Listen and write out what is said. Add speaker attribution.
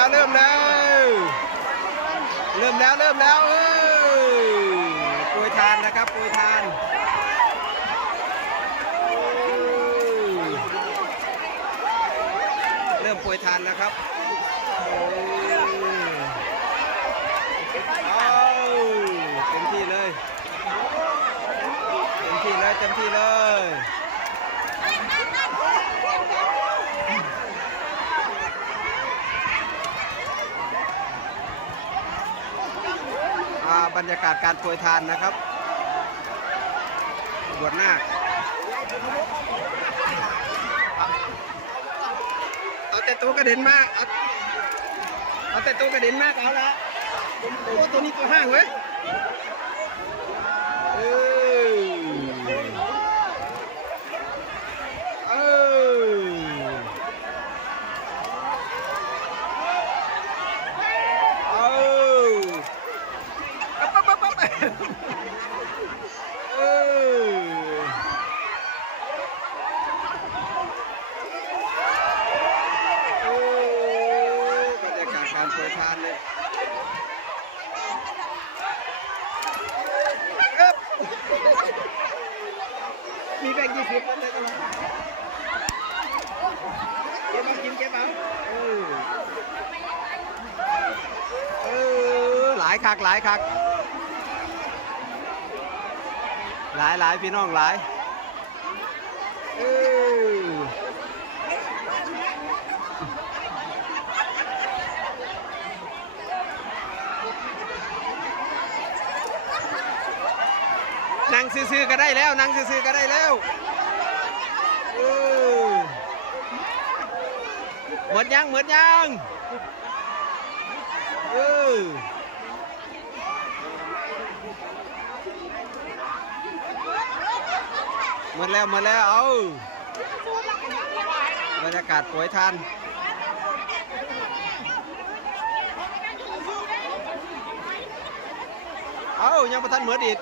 Speaker 1: แล้วเริ่มแล้ว เริ่มแล้วเริ่มแล้วเอ้ยปุยทานนะครับปุยทานเริ่มปุยทานนะครับโอ้ยเอาเต็มที่เลยเต็มที่เลยเต็มที่เลย อ่า บรรยากาศการโปรยทานนะครับบวชนาคเอาเอาแต่ตัวกระเด็นมาก เอาเอาแต่ตัวกระเด็นมากเอาละโอ้ตัวนี้ตัวห้างเว้ยเออเออเออ ปั๊บปั๊บปั๊บปั๊บเออโอ้บรรยากาศการโปรยทานเลยเอ๊บมีแบงค์ ยี่สิบเก็บเอากินเก็บเอาเออเออหลายคักหลายคักหลายหลายพี่น้องหลายเออ นั่งซื่อๆก็ได้แล้วนั่งซื่อๆก็ได้แล้วเออหมดยังเหมดยังเออหมดแล้วหมดแล้วเอาบรรยากาศโปรยทานเอายังประทันเหมือนอีก